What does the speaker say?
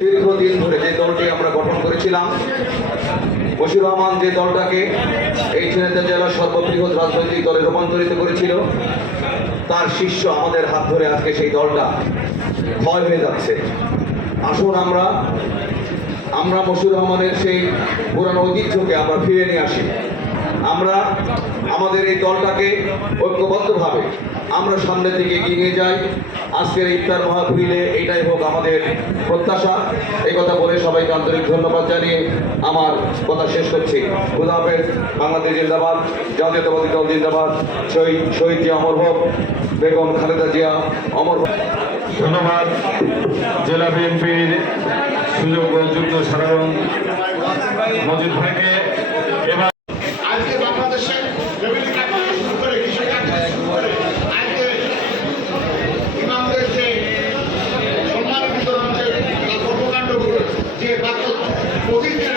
দীর্ঘদিন ধরে যে দলটি আমরা গঠন করেছিলাম, মশিউর রহমান যে দলটাকে এই ঝিনাইদহ জেলার সর্ববৃহৎ রাজনৈতিক দলে রূপান্তরিত করেছিল, তার শিষ্য আমাদের হাত ধরে আজকে সেই দলটা ক্ষয় হয়ে যাচ্ছে। আসুন আমরা মশিউর রহমানের সেই পুরানো ঐতিহ্যকে আমরা ফিরে নিয়ে আসি। আমরা আমাদের এই দলটাকে ঐক্যবদ্ধভাবে আমরা সামনের দিকে এগিয়ে নিয়ে যাই। আজকের ইফতার মাহফিলে এটাই হোক আমাদের প্রত্যাশা। এই কথা বলে সবাইকে আন্তরিক ধন্যবাদ জানিয়ে আমার কথা শেষ করছি। খুদা হাফেজ। বাংলাদেশ জিন্দাবাদ, জাতীয়তাবাদী দল জিন্দাবাদ, শহীদ জিয়া অমর হোক, বেগম খালেদা জিয়া অমর হোক। ধন্যবাদ জেলা বিএনপির সুযোগ্য যুগ্ম সাধারণ মজিদ ভাইকে। এবার আজকে বাংলাদেশে জমির কাজ থেকে শুরু করে কৃষি কাজ থেকে শুরু করে আজকে ইমামদের যে সম্মান বিতরণ যে কর্মকাণ্ডগুলো যে প্রতিদিন